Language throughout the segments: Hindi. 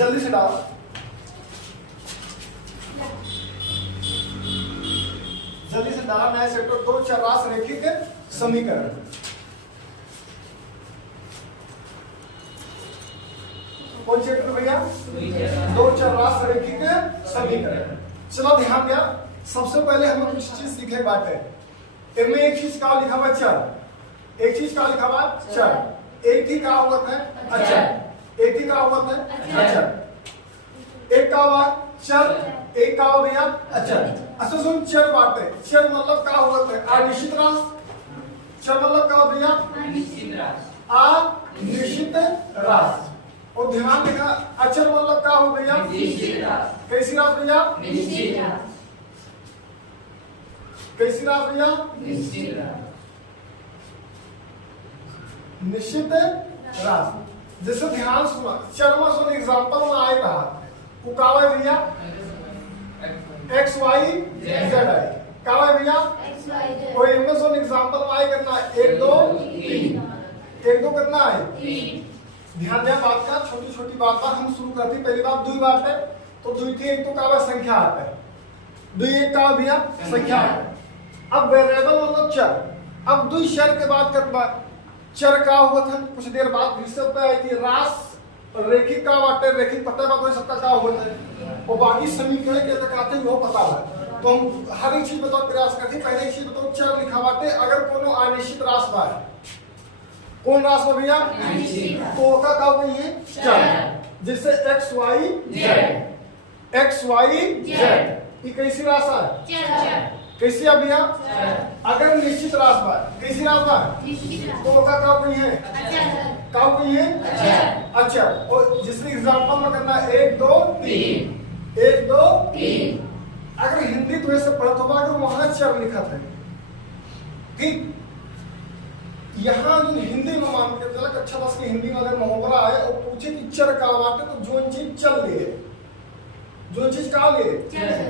जल्दी से डालो। जल्दी से डाला नया सेक्टर। दो चररास रैखिक समीकरण। कौन चैप्टर भैया? दो चररास रैखिक समीकरण। चलो ध्यान दिया, सबसे पहले हम कुछ चीज सीखे बाटे। इनमें एक चीज का लिखा हुआ चर, एक चीज का लिखा हुआ चर, एक ही का होता है अचर, एक ही का होता है अचर, एक का हुआ चर, एक का हो भैया अचर। अच्छा सुन, चर बाटे, चर मतलब का होता है अनिश्चित राशि। चर मतलब का हो भैया अनिश्चित राशि। और ध्यान देना, अचर मतलब का हो भैया निश्चित राशि। कैसी राशि भैया? निश्चित राशि। कैसी राशि भैया? निश्चित राशि। निश्चित राशि। जैसे ध्यान सुना, चर में सुन एग्जांपल में आए था वो का है भैया एक्स वाई जेड आई। का है भैया एक्स वाई जेड। और इनमें सुन एग्जांपल में आए करना एक दो तीन, एक दो करना है तीन। ध्यान दिया बात का, छोटी छोटी बात पर हम शुरू करते हैं। पहली बात दुई बात है, तो दुई थी एक तो का संख्या आता है, दुई एक का भैया संख्या है। अब वेरिएबल मतलब चर। अब दुई चर के बाद करना चर का हुआ था कुछ देर बाद फिर से होता है कि रास रेखिक का वाटे रेखिक पता बात हो सबका का होता है, और बाकी समीकरण के तक आते वो पता है। तो हम हर एक चीज बताओ प्रयास करते हैं। पहले एक चीज बताओ चर लिखा बाटे अगर कोनो अनिश्चित रास बा है। कौन रास बा भैया? तो का हुई है चर। जैसे X Y Z, X Y Z ये कैसी रास है? कैसी है भैया? अगर निश्चित रास बा, कैसी रास बा? तो का कोई है का कोई है अच्छा। और जिसमें एग्जांपल में करना एक दो तीन, एक दो तीन। अगर हिंदी तो ऐसे पढ़त होगा अगर वहां चर लिखा था ठीक। यहाँ जो हिंदी में मान के चला कक्षा 10 की हिंदी में अगर मोहबरा है और पूछे कि चर का बाटे तो जो चीज चल ले, जो चीज का ले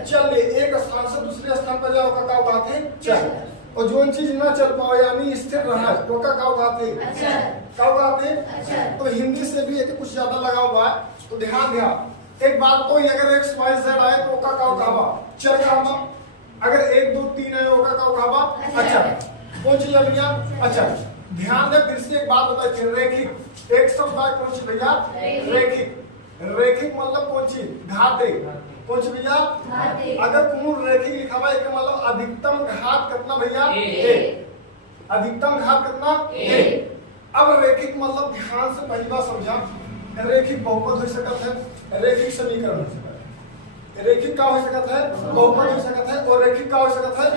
चल ले, एक स्थान से दूसरे स्थान पर जाओ का बात है चल। और जो चीज ना चल पाओ यानी स्थिर रहा तो का बात है का बात है। तो हिंदी से भी एक कुछ ज्यादा लगा हुआ है। तो ध्यान दिया एक बात, कोई अगर एक्स वाई जेड आए तो का कहावा चल कहावा, अगर एक दो तीन है का कहावा अच्छा। कौन चीज है भैया अच्छा। ध्यान दे फिर से एक बात बताई थी, रेखिक एक शब्द कौन सी भैया रेखिक। रेखिक मतलब कौन सी? घाते। कौन सी भैया? अगर कौन रेखिक लिखा हुआ है मतलब अधिकतम घात कितना भैया एक। अधिकतम घात कितना एक। अब रेखिक मतलब ध्यान से पहली बात समझा, रेखिक बहुपद हो सकता है, रेखिक समीकरण हो सकता है, रेखिक का हो सकता है बहुपद हो सकता है, और रेखिक का हो सकता है।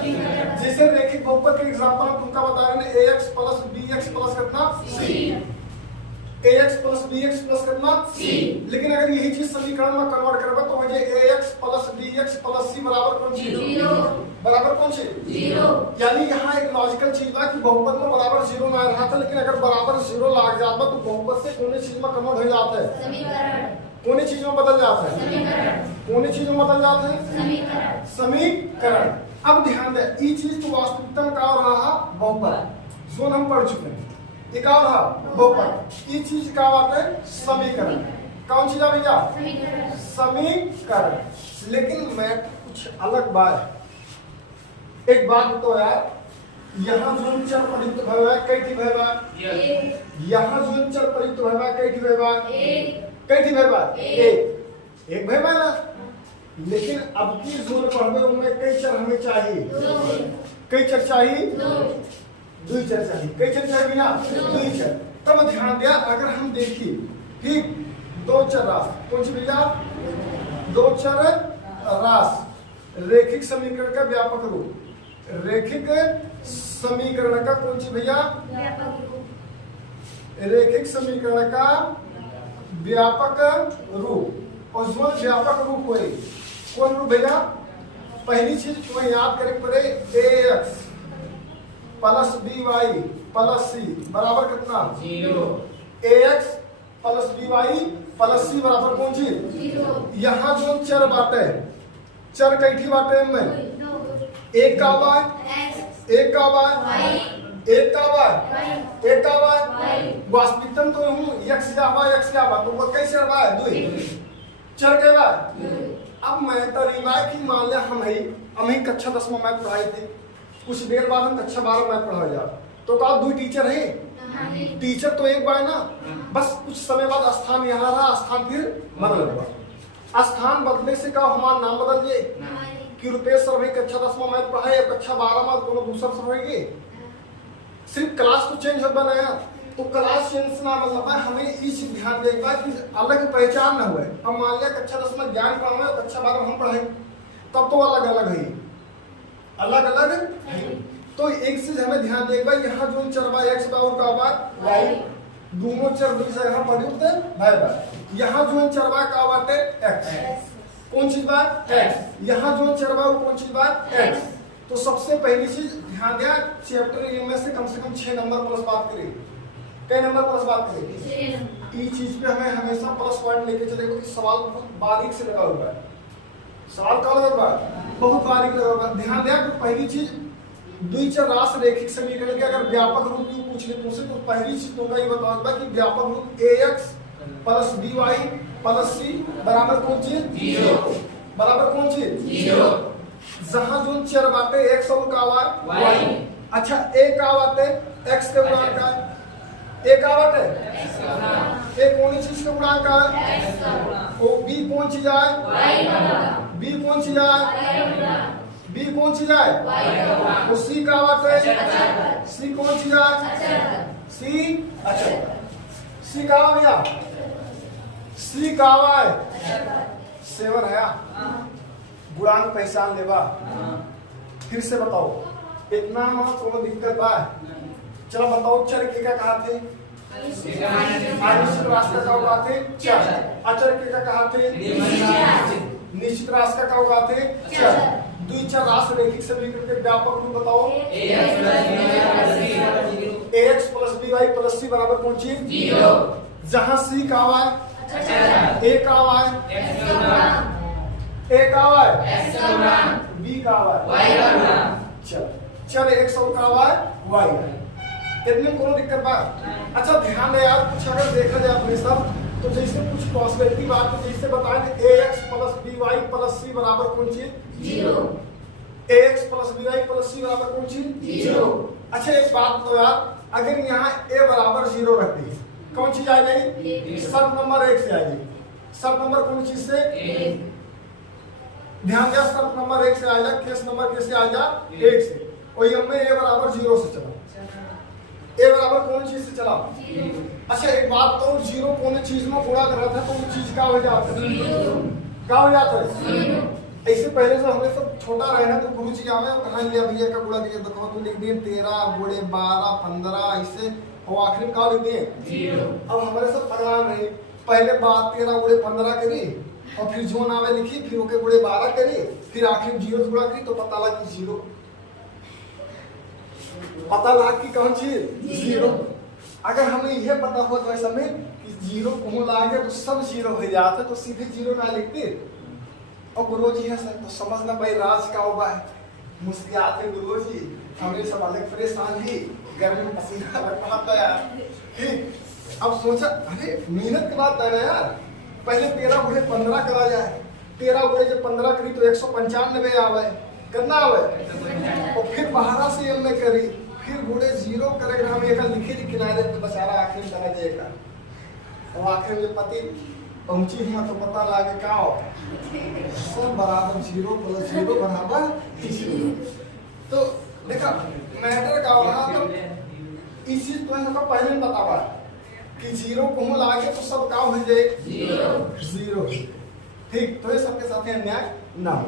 जैसे रेखिक बहुपद के एग्जांपल हम तुमका बता रहे हैं ax प्लस bx प्लस कितना c, ax plus bx plus कितना c। लेकिन अगर यही चीज समीकरण में कन्वर्ट करबा तो हो जाए ax plus bx plus c बराबर कौन सी? जीरो। बराबर कौन सी? जीरो। यानी यहाँ एक लॉजिकल चीज है कि बहुपद में बराबर जीरो ना रहा था, लेकिन अगर बराबर जीरो लग जाता तो बहुपद से कौन चीज में कन्वर्ट हो जाता है? समीकरण। कौन चीज में बदल जाता है? समीकरण। कौन चीज में बदल जाता है? समीकरण। समीकरण। अब ध्यान दे ये चीज तो वास्तविकता में का रहा बहुपद, जोन हम पढ़ चुके हैं। एक और रहा बहुपद, ये चीज का बात है समीकरण। कौन चीज है भैया? समीकरण। लेकिन मैं कुछ अलग बात, एक बात तो यार, यहाँ जो चर प्रयुक्त भय है कई थी भय है, यहाँ जो चर प्रयुक्त भय है कई थी भय है, कई थी भय है एक भय है ना। लेकिन अब की जोन पढ़ने में कई चर हमें चाहिए, कई चर चाहिए, दुई चर चाहिए। कई चर चाहिए बिना दुई चर। तब ध्यान दिया अगर हम देखिए ठीक दो चर रास कौन सी भैया? दो चर रास रेखिक समीकरण का व्यापक रूप, रेखिक समीकरण का कौन सी भैया? रेखिक समीकरण का व्यापक रूप। और जो व्यापक रूप हुए कौन रूप भैया? पहली चीज तुम्हें याद करे पड़े ax plus by plus c बराबर कितना? Zero. ax plus by plus c बराबर कौन सी? जीरो। यहाँ जो चर बाटे चर कैठी बाटे में एक का बार एक का बार एक का बार एक का बार वास्तविकता तो हूँ x जावा तो वो कैसे रहा है दुई। चर के बाद अब मैं तरीबा की मान लिया हम ही कक्षा 10 में मैथ पढ़ाई थे, कुछ देर बाद हम कक्षा 12 मैथ पढ़ा जा, तो का दो टीचर है, टीचर तो एक बार ना, बस कुछ समय बाद स्थान यहाँ रहा, स्थान फिर बदल गया। स्थान बदलने से का हमारा नाम बदल जाए कि रुपेश सर भाई कक्षा 10 में मैथ पढ़ाए, कक्षा 12 में कोनो दूसरा सर होगी, सिर्फ क्लास तो चेंज हो बनाया, तो क्लास चेंज ना मतलब है हमें इस ध्यान देगा कि अलग पहचान न हुए। अब मान लिया कक्षा 10 में ज्ञान पढ़ाए और कक्षा 12 में हम पढ़े, तब तो अलग अलग है, अलग अलग है। तो एक चीज हमें ध्यान देगा, यहाँ जो चरवा एक्स और का बात वाई, दोनों चर दूसरे यहाँ प्रयुक्त है, यहाँ जो चरवा का बात है एक्स, कौन चीज बात एक्स, यहाँ जो चरवा कौन चीज बात एक्स। तो सबसे पहली चीज ध्यान दिया, चैप्टर ए में से कम 6 नंबर प्लस बात करें, कई नंबर प्लस बात करें, इस चीज पे हमें हमेशा प्लस पॉइंट लेके चलेगा कि सवाल बहुत बारीक से लगा हुआ है, सवाल का लगा हुआ बहुत बारीक लगा हुआ। ध्यान दिया कि पहली चीज द्विचर राशि रैखिक समीकरण के अगर व्यापक रूप में पूछ ले तुमसे, तो पहली चीज तुमका ये बताऊंगा कि व्यापक रूप ax plus by plus c बराबर कौन चीज 0, बराबर कौन चीज 0। जहां जो चर बाटे x और का y, अच्छा a का बाटे x के गुणांक का, a का बाटे a कौन चीज के गुणांक का है, और b कौन चीज है, b कौन चीज है, बी कौन चीज है, और सी का बात है, सी कौन चीज है, सी अच्छा सी का भैया, सी का है 7 है, गुणांक पहचान लेबा। फिर से बताओ इतना में कोनो दिक्कत बा, चलो बताओ चर के का कहा थे, निश्चित राशि का कहा थे चर, अचर के का कहा थे निश्चित राशि का कहा थे चर। द्विचर राशि रैखिक समीकरण के व्यापक रूप बताओ, ax plus by plus c बराबर कौन चीज 0। जहां c का y, a का y, a का y, b का y, चल x और का y, इतने कोनो दिक्कत बा। अच्छा ध्यान दे यार, कुछ अगर देखा जाए अपने सब तो जैसे कुछ पॉसिबिलिटी बात तो जैसे बताएं ax plus by plus c बराबर कौन चीज 0, ax plus by plus c बराबर कौन चीज 0। अच्छा एक बात तो यार, अगर यहाँ a बराबर 0 रख दी कौन चीज आ जाएगी, शर्त नंबर 1 से आएगी, शर्त नंबर कौन चीज से, ध्यान दिया शर्त नंबर 1 से आएगा, केस नंबर कैसे आएगा 1 से, और ये में a बराबर 0 से चला, ए बराबर कौन चीज से चला 0। अच्छा एक बात तो 0 कौन चीज में गुणा कर रहा था तो वो चीज क्या हो जाता है, क्या हो जाता है। ऐसे पहले जो हमें सब छोटा रहे ना तो गुरु जी आवे कहा लिया भैया का गुणा दिया, देखो तो लिख दिए 13 गुणे 12 15 ऐसे, और आखिर में क्या लिख दिए 0। अब हमारे सब पढ़ान रहे, पहले बात 13 गुणे 15 करी, और फिर जो नावे लिखी, फिर ओके गुणे 12 करी, फिर आखिर में 0 गुणा करी, तो पता लगा कि 0, पता लगा कि कौन चीज 0। अगर हमें यह पता हो तो ऐसा में कि 0 को लागे तो सब 0 हो जाते, तो सीधे 0 ना लिखते। और गुरुजी है सर तो समझना भाई राज का होगा है, मुस्कियात है गुरुजी, हमें सब अलग परेशान ही, गर्मी में पसीना लगता था यार। ठीक अब सोचा अरे मेहनत के बाद है यार, पहले 13 गुणे 15 करा जाए, 13 गुणे जब 15 करी तो 195 आवे, कितना आवे, और फिर 12 से एम में करी, फिर गुणे 0 करेगा, हम एक लिखे थी किनारे पे बचारा आखिर में चला जाएगा, और आखिर में पति पहुंची हुआ तो पता लगे क्या हो, सब बराबर 0 प्लस 0 बराबर 0। तो देखा मैटर का होगा तो इस चीज तो हमको पहले बता हुआ कि 0 को लागे तो सब क्या हो जाए 0। ठीक तो ये सबके साथ अन्याय ना हो।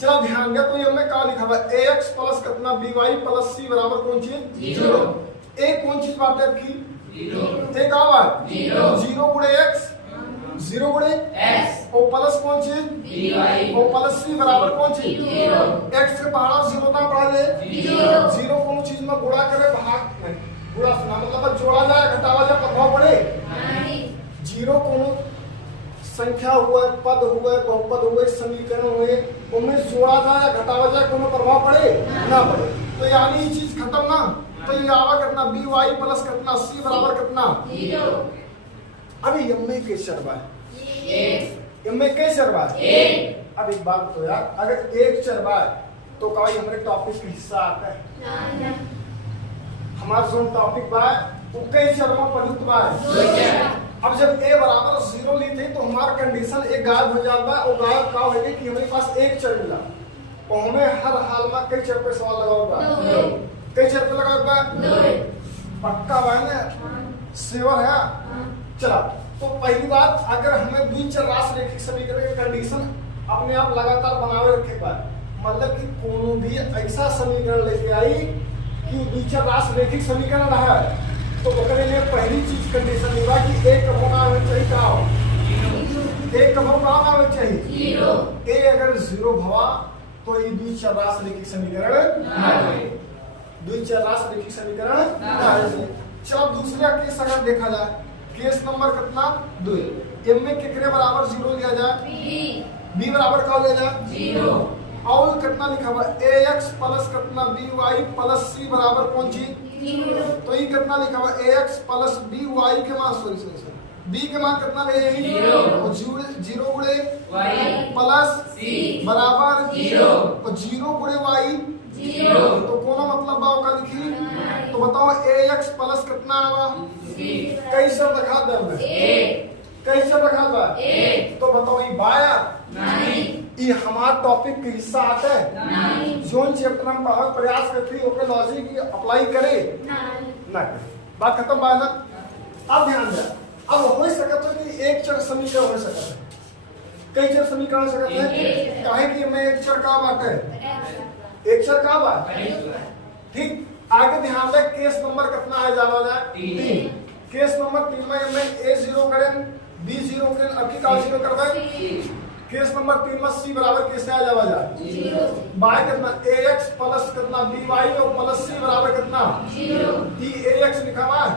चलो ध्यान दिया तो ये में क्या लिखा हुआ है, ax प्लस कितना by प्लस c बराबर कौन चीज 0। a कौन चीज बात है आपकी 0, a का हुआ 0 गुणे x, 0 गुणे x, और प्लस कौन चीज by, और प्लस c बराबर कौन चीज 0। x के पहाड़ा 0 ना पढ़ा ले 0 कौन चीज में गुणा करे भाग में, गुणा सुना मतलब जोड़ा जाए घटावा जाए प्रभाव पड़े नहीं, 0 कौन संख्या हुआ, पद हुआ, बहुपद हुए, समीकरण हुए, उनमें जोड़ा जाए या घटावा जाए कोनो प्रभाव पड़े ना पड़े, तो यानी ये चीज खत्म ना, तो ये आवा कितना by प्लस कितना c बराबर कितना 0। अभी यम्मे के शर्बा है इनमें कई चर बा? एक। अब एक बात तो यार, अगर एक चर बा तो कोई हमारे टॉपिक का हिस्सा आता है? हमारा जो टॉपिक बा वो कई चर में प्रयुक्त बा? अब जब a बराबर 0 ली थी तो हमारा कंडीशन एक गायब हो जाता है, और गायब का होगा कि हमारे पास एक चर मिला, और हमें हर हाल में कई चर पे सवाल लगाओगा, कई चर पे लगाओगा, पक्का बा ना? सेवर है। चला, तो पहली बात, अगर हमें द्विचर राशि रैखिक समीकरण की कंडीशन अपने आप लगातार बनावे रखे पाए, मतलब कि कोनो भी ऐसा समीकरण लेके आई कि द्विचर राशि रैखिक समीकरण रहा है, तो ओकरे लिए पहली चीज कंडीशन होगा कि एक कब होना चाहिए, का हो एक कब होना चाहिए 0। ए अगर 0 भवा तो ये द्विचर राशि रैखिक समीकरण ना है, द्विचर राशि रैखिक समीकरण ना है। चलो दूसरा केस अगर देखा जाए, केस नंबर कितना 2, इनमें कितने बराबर 0 लिया जाए? b बराबर क्या लिया जाए? 0। और कितना लिखा हुआ ax प्लस कितना by प्लस c बराबर कौन चीज? 0। तो ये कितना लिखा हुआ ax प्लस by के मान, सॉरी b के मान कितना ले? 0। और 0 गुणे y प्लस c बराबर 0, और 0 गुणे y 0। तो कोनो मतलब बाव का लिखी? तो बताओ ax प्लस कितना आवा? कई शब्द रखा दे में? कई शब्द रखा बा? तो बताओ ये बाया नहीं, ये हमारा टॉपिक का हिस्सा आता है नहीं। जोन चैप्टर हम पढ़ाने प्रयास करते हैं ओके लॉजिक की अप्लाई करे ना करे, बात खत्म बा ना? अब ध्यान दे, अब हो सकता है कि एक चर समीकरण हो सकता है, कई चर समीकरण हो सकता है, काहे कि मैं एक चर का बात है, एक चर का बात ठीक। आगे ध्यान दे, केस नंबर कितना है जाना जाए? 3। केस नंबर 3 में हमें a 0 करें, b 0 करें, अब की का 0 करवाए। केस नंबर 3 में c बराबर कैसे आ जावा जाए? 0। y कितना ax प्लस कितना by और प्लस c बराबर कितना? 0। ये ax लिखा हुआ है,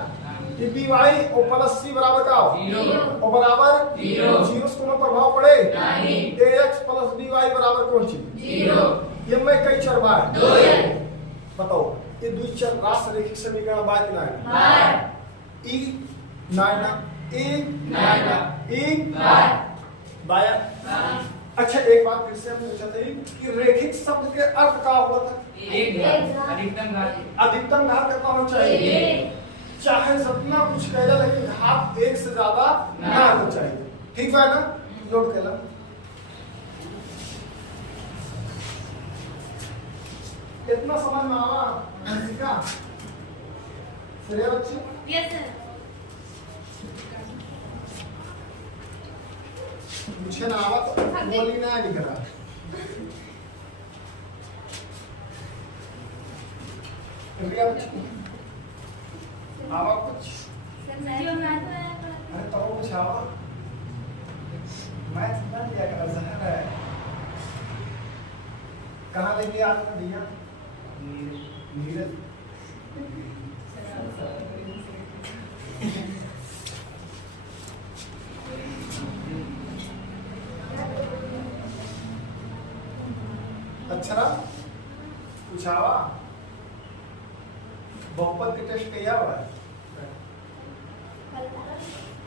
ये by और प्लस c बराबर का 0 और बराबर 0 से कोनो प्रभाव पड़े नहीं। ax प्लस by बराबर कौन चीज? 0। ये में कई चर बा? 2 है। बताओ ये द्विचर राशि रैखिक समीकरण बा कि नहीं? है। ई नाइना ई नाइना ई बाया। अच्छा एक बात फिर से हम पूछा था कि रैखिक शब्द के अर्थ क्या हुआ था? एक घात, अधिकतम घात। अधिकतम घात कितना होना चाहिए? चाहे जितना कुछ कह जाए लेकिन घात 1 से ज्यादा ना होना चाहिए, ठीक है ना? नोट कर लो। इतना समझ में आवा का? सही है बच्चे? Yes sir. मुझे ना आवा तो बोली ना नहीं करा। आवा कुछ? अरे तो कुछ आवा? मैं समझ लिया कर जहर है। कहाँ लेके आज में दिया? नीरज। अच्छा पूछावा बहुपद के टेस्ट किया हुआ है?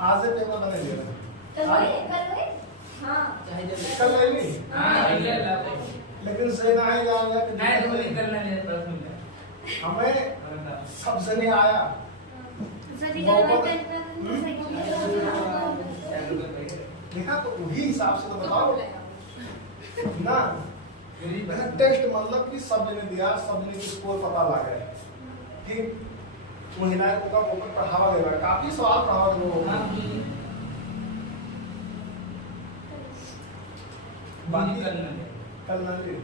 आज से पेपर बने दे रहा कल नहीं लेकिन सही ना है हमें सब जने आया देखा तो वही हिसाब से तो बताओ ना। टेस्ट मतलब कि सब ने दिया, सब ने स्कोर पता लगा है, ठीक। महिलाएं को का ऊपर पढ़ावा दे रहा है, काफी सवाल पढ़ावा दे रहा है। बाकी कल ना ले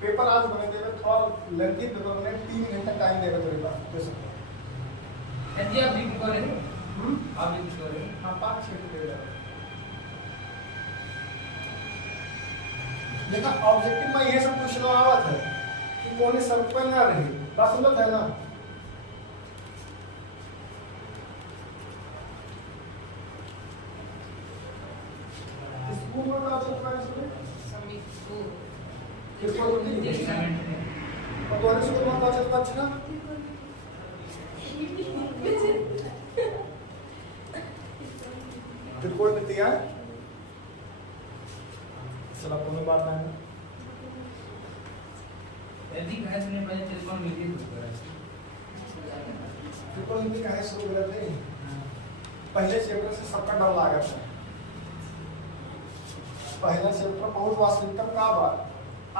पेपर आज बने देवे, थोड़ा लड़की पेपर बने 3 घंटा टाइम देवे तेरे पास दे सकते हैं। यदि आप भी करें आप भी करें, हां 5-6 दे दे। देखा ऑब्जेक्टिव में ये सब पूछना आवा था कि कौन सड़क पर ना रही, बात समझ है ना? स्कूल में का सब का समित स्कूल किसको बोलते हैं? और तुम्हारे स्कूल में का चलता अच्छा ना? रिपोर्ट मिलती है चलो कोनो बात नहीं यदि घास ने पहले त्रिकोण मिलके त्रिकोण मिलके कहां शुरू करते हैं पहले चैप्टर से सबका डर लागत है पहला चैप्टर बहुत वास्तविकता का बात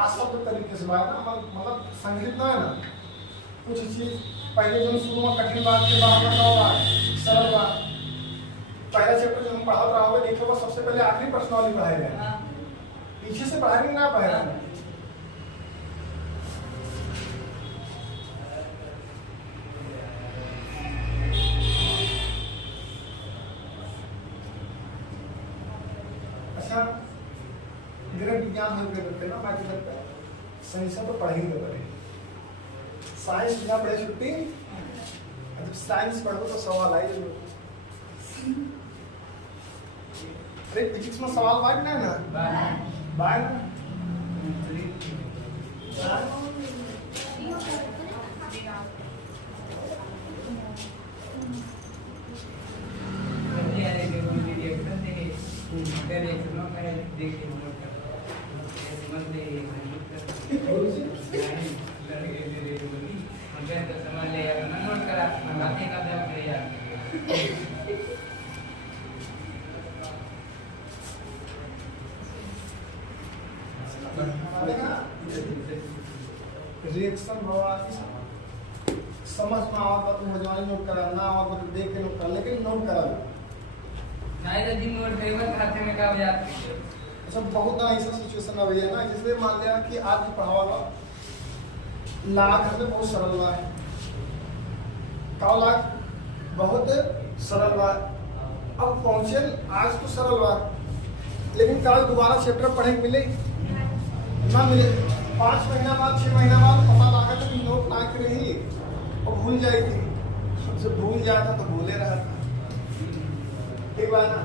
आसक्त तरीके से बात ना मतलब संग्रहित ना है ना कुछ चीज पहले जो शुरू में कठिन बात के बाद में होगा सरल बात पहला चैप्टर जो हम पढ़ा रहा होगा देखो वो सबसे पहले आखिरी प्रश्नावली पढ़ाए गए पीछे से पढ़ाएंगे ना पढ़ाएंगे अच्छा गृह विज्ञान हम करते ना बाकी लगता है साइंस तो पढ़ेंगे पहले साइंस बिना पढ़े छुट्टी जब साइंस पढ़ो तो सवाल आए जरूर अरे फिजिक्स में सवाल बात ना ना बात रिएक्शन हुआ समझ में आवा तो मजवानी नोट करा ना आवा तो देख के नोट कर लेकिन नोट करा नहीं तो दिन नोट कई बार खाते में का हो जाता है अच्छा बहुत ना ऐसा सिचुएशन आ गया ना जिसमें मान लिया कि आज पढ़ावा लाख में बहुत सरल बा है का लाख बहुत सरल बा अब पहुंचे आज तो सरल बा लेकिन कल दोबारा चैप्टर पढ़े मिले ना मिले 5 महीना बाद 6 महीना बाद पता लगा कि नोट ना कर रही और भूल जाएगी जब भूल जाता तो भूले रहा था ठीक बात ना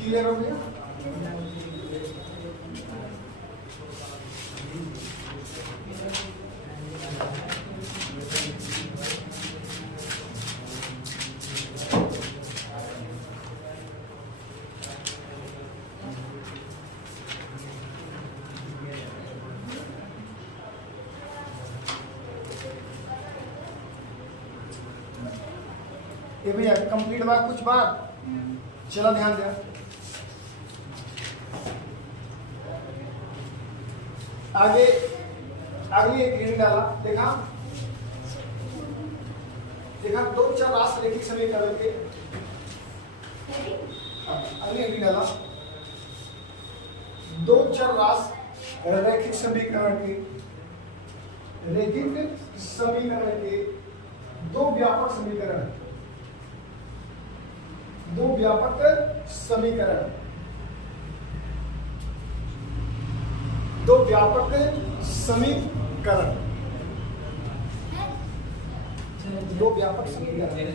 क्लियर हो गया ये भैया कंप्लीट बात कुछ बात चला ध्यान दिया आगे अगली एक रीडिंग डाला देखा देखा 2 4 राष्ट्र रेखिक समीकरण के अगली रीडिंग डाला 2 4 राष्ट्र रैखिक समीकरण के दो व्यापक समीकरण दो व्यापक समीकरण दो व्यापक समीकरण दो व्यापक समीकरण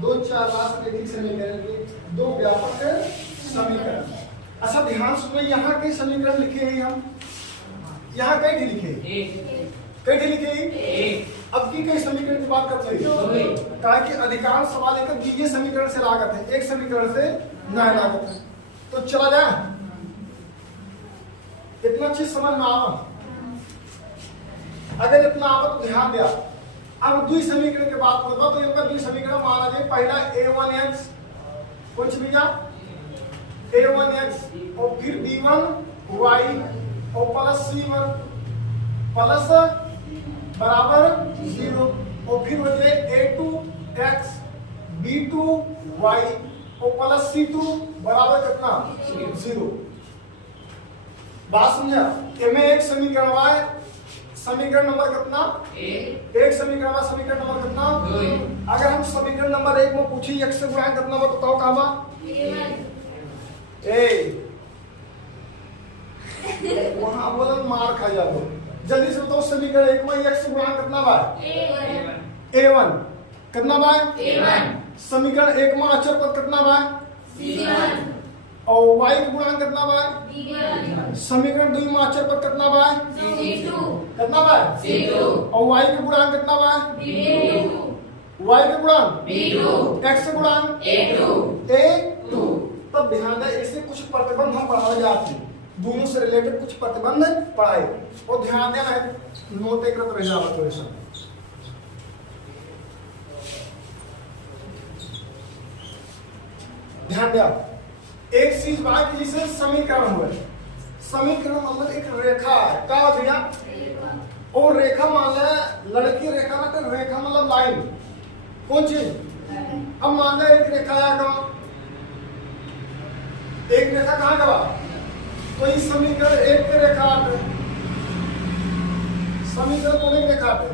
दो चार राष्ट्र रैखिक समीकरण के दो व्यापक समीकरण। अच्छा ध्यान सुनो यहाँ के समीकरण लिखे हैं हम यहाँ कई लिखे कई लिखे अब की कई समीकरण की बात करते हैं ताकि अधिकांश सवाल एक बीजे समीकरण से लागत है एक समीकरण से न लागत है तो चला जाए इतना चीज समझ में आवा अगर इतना आवा तो ध्यान दिया अब द्वि समीकरण की बात होगा तो इनका द्वि समीकरण माना जाए पहला a1x कुछ भी जा a1x और फिर b1y और प्लस c1 प्लस बराबर 0 और फिर हो जाए a2x b2y और प्लस c2 बराबर कितना 0। बात समझा? में एक समीकरण है, समीकरण नंबर कितना एक समीकरण है, समीकरण नंबर कितना। अगर हम समीकरण नंबर 1 में पूछी x से गुणा कितना बा बताओ कहां बा ए वहां बोलन मार खा जा दो। जल्दी से बताओ समीकरण 1 में x से गुणा कितना बा a1 कितना बा a1। समीकरण 1 में अचर पद कितना बा c1 और y का गुणांक कितना बा b1। समीकरण 2 में अचर पद कितना बा c2 कितना बा c2 और y का गुणांक कितना बा b2। y का गुणांक b2 x का गुणांक a2। तब ध्यान दें इससे कुछ प्रतिबंध हम पढ़ाए जाते हैं, दोनों से रिलेटेड कुछ प्रतिबंध पढ़ाए और ध्यान देना है नोट एक रह जावा थोड़े सा। ध्यान दिया एक चीज बात जिसे समीकरण हुए, समीकरण मतलब एक रेखा है क्या भैया और रेखा मान ले लड़की रेखा ना तो रेखा मतलब लाइन कौन चीज। अब मान ले एक रेखा आएगा, एक रेखा कहां गवा तो इस समीकरण एक के रेखा आते समीकरण कौन एक रेखा आते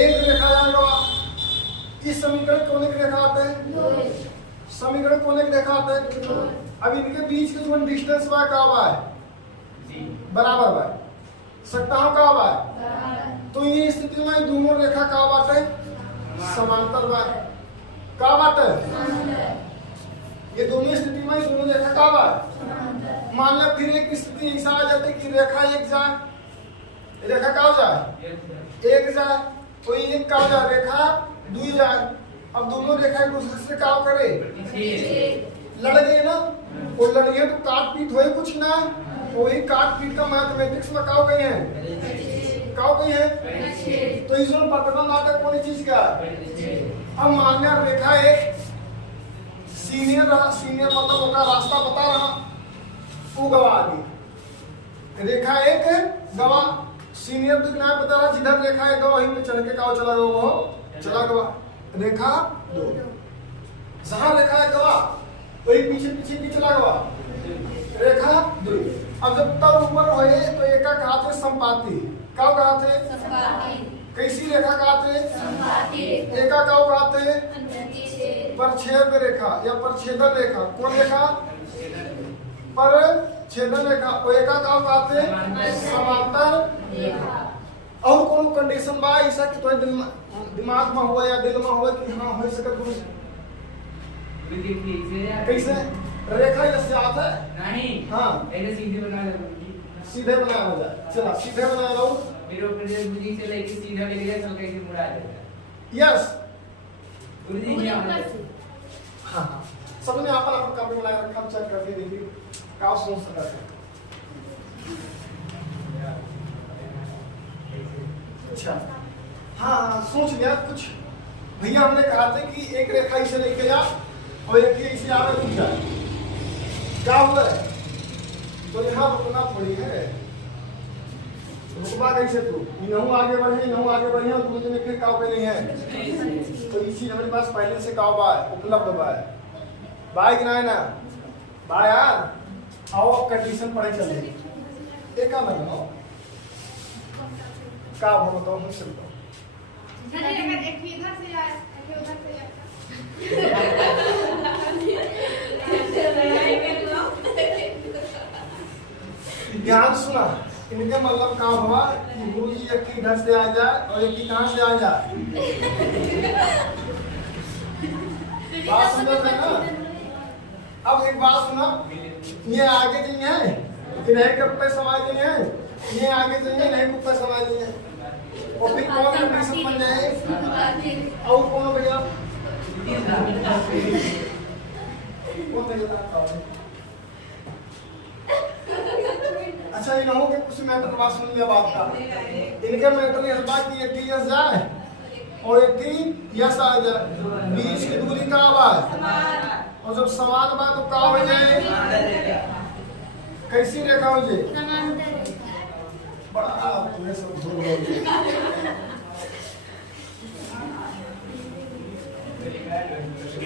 एक रेखा आएगा, इस समीकरण कौन एक रेखा आते समीकरण कौन एक रेखा आते। अब इनके बीच के जो डिस्टेंस बा का बा बराबर बा सप्ताह का बा तो ये स्थिति में दोनों रेखा का बाटे समांतर बा का बाटे ये दोनों स्थिति में दोनों रेखा का बा। मान लो फिर एक स्थिति ऐसा आ जाती कि रेखा एक जाए रेखा का हो जाए एक जाए तो एक का हो जाए रेखा दुई जाए। अब दोनों रेखा एक दूसरे से क्या करे लड़ गए ना और लड़ गए तो काट पीट हुए कुछ ना वही काट पीट का मैथमेटिक्स में क्या गई है क्या गई है तो इसमें प्रतिबंध आता कौन चीज का। अब मान लिया रेखा एक सीनियर रहा, सीनियर मतलब उनका रास्ता बता रहा वो गवा दी रेखा एक गवा सीनियर तो क्या बता रहा जिधर रेखा एक गवा वहीं पे चढ़ के क्या चला गया वो चला गवा रेखा दो जहां रेखा एक गवा वही पीछे पीछे भी चला गवा रेखा दो। अब जब तक ऊपर होए तो एक का कहा थे संपाती क्या कहा थे कैसी रेखा कहा थे एका क्या कहा थे परछेद रेखा या परछेदन रेखा कौन रेखा पर छेदन रेखा और एका क्या कहा थे समांतर रेखा। और कोनो कंडीशन बा ऐसा कि तो दिमाग में हुआ या दिल में हुआ कि हाँ हो सकत कुछ कैसे रेखा ऐसे आता है नहीं हाँ ऐसे सीधे बना ले सीधे बनाया जाए चला सीधे बना लो फिर ऊपर से गुरुजी से लेके सीधा लेके जाए तो कैसे मुड़ा जाता है यस गुरुजी क्या हाँ हाँ सब ने आपन आपन कॉपी बनाया रखा चेक करके देखिए क्या सोच सकता है। अच्छा हाँ सोच लिया कुछ भैया हमने कहा था कि एक रेखा इसे लेके जा और एक इसे आगे रुक जाए क्या हुआ है तो यहाँ रुकना थोड़ी है रुकवा कैसे तू इनहू आगे बढ़े इनहू आगे बढ़े और तुझे फिर काव पे नहीं है तो इसी हमारे पास पहले से काव बा उपलब्ध बा है बाय कि ना बाय यार आओ कंडीशन पढ़े चले एक का मतलब का बोलो तो हम सुनते अगर एक इधर से जाए एक उधर से जाए ध्यान सुना इनके मतलब क्या हुआ कि गुरु जी एक इधर से आ जाए और एक कहां से आ जाए बात समझ में ना। अब एक बात सुना ये आगे नहीं है कि नहीं कब पे समाज नहीं है ये आगे नहीं नहीं कब पे समाज नहीं है और फिर कौन कंडीशन बन जाए और कौन भैया कौन भैया अच्छा इन्हों के कुछ मैटर बात सुन लिया बात का इनके मैटर ये बात कि एक यस जाए और एक यस आ जाए बीच की दूरी का है और जब समान बात तो का हो जाए कैसी रेखा हो जाए बड़ा तुम्हें सब भूल गए।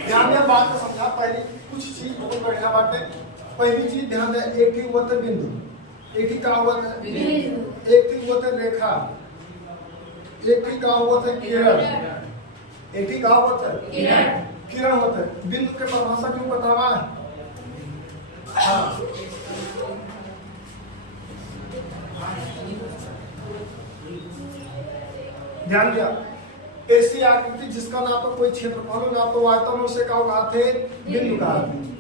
ध्यान दिया बात को समझा। पहली कुछ चीज बहुत बढ़िया बात है। पहली चीज ध्यान दे, एक ही हुआ था बिंदु, एक ही का हुआ था, एक ही हुआ था रेखा, एक ही का हुआ था किरण, एक ही का हुआ था किरण होता है। बिंदु के परिभाषा क्यों बतावा है? हाँ ध्यान दिया। ऐसी आकृति जिसका ना तो कोई क्षेत्रफल ना तो आयतन हो, उसे क्या कहा थे? बिंदु कहा थे।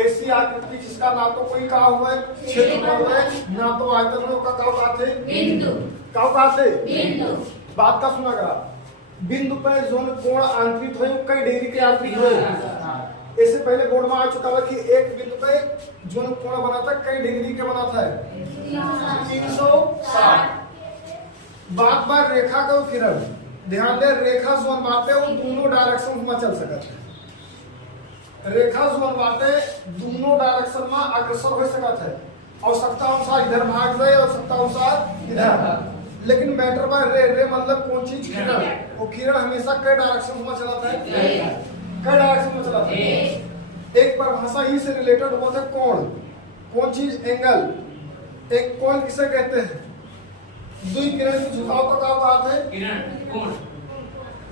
ऐसी आकृति जिसका ना तो कोई का हुआ है क्षेत्रफल है ना तो आयतन हो, का कहा थे? बिंदु। क्या कहा थे? बिंदु। बात का सुना करा। बिंदु पर जोन कोण अंतरित हो, कई डिग्री के अंतरित हो। इससे पहले बोर्ड में आ चुका है कि एक बिंदु पे जोन कोण बना था कई डिग्री के बना था? 360। बात बात रेखा का किरण। ध्यान दे, रेखा जोन बात है वो दोनों डायरेक्शन में चल सकता है। रेखा जोन बात है दोनों डायरेक्शन में अग्रसर हो सकता है। आवश्यकता अनुसार इधर भाग जाए, आवश्यकता अनुसार इधर। लेकिन मैटर बाय रे मतलब कौन चीज? किरण। वो किरण हमेशा कई डायरेक्शन में चलाता है, कई डायरेक्शन में चलाता है। एक परिभाषा ही से रिलेटेड होता है कोण। कौन चीज? एंगल। एक कोण किसे कहते हैं? दो किरण की झुकाव का क्या बात है? किरण कोण।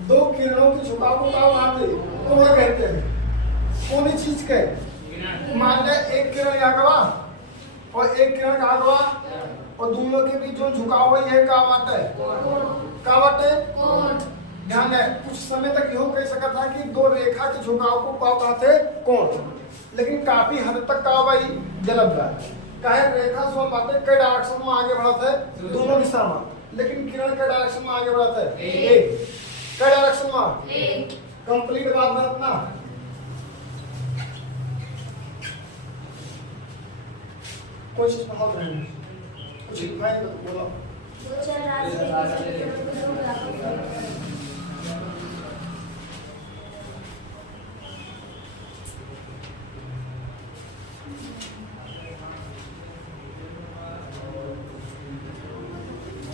दो किरणों की झुकाव को क्या बात है? कोण कहते हैं। कौन ही चीज के? मान ले एक किरण यहाँ गवा और एक किरण कहाँ गवा, और दोनों के बीच जो झुकाव है यह क्या बात है? क्या बात है? कोण। ध्यान है, कुछ समय तक यह कह सकता था कि दो रेखा के झुकाव को क्या कहते हैं? कोण। लेकिन काफी हद तक क्या भाई गलत है। काहे? रेखा जो बातें कई डायरेक्शन में आगे बढ़ा था, दोनों दिशा में। लेकिन किरण के डायरेक्शन में आगे बढ़ा था एक। कई डायरेक्शन में? कंप्लीट बात है अपना। कोई चीज पढ़ा रहे हैं, कुछ लिखाए तो बोलो।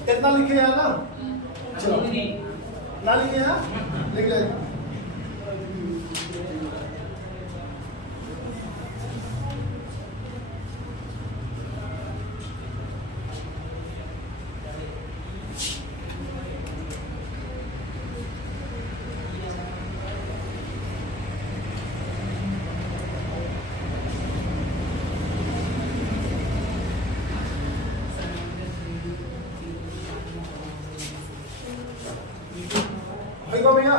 कितना लिखे हैं ना? चलो ना लिखे हैं, लिख ले। भैया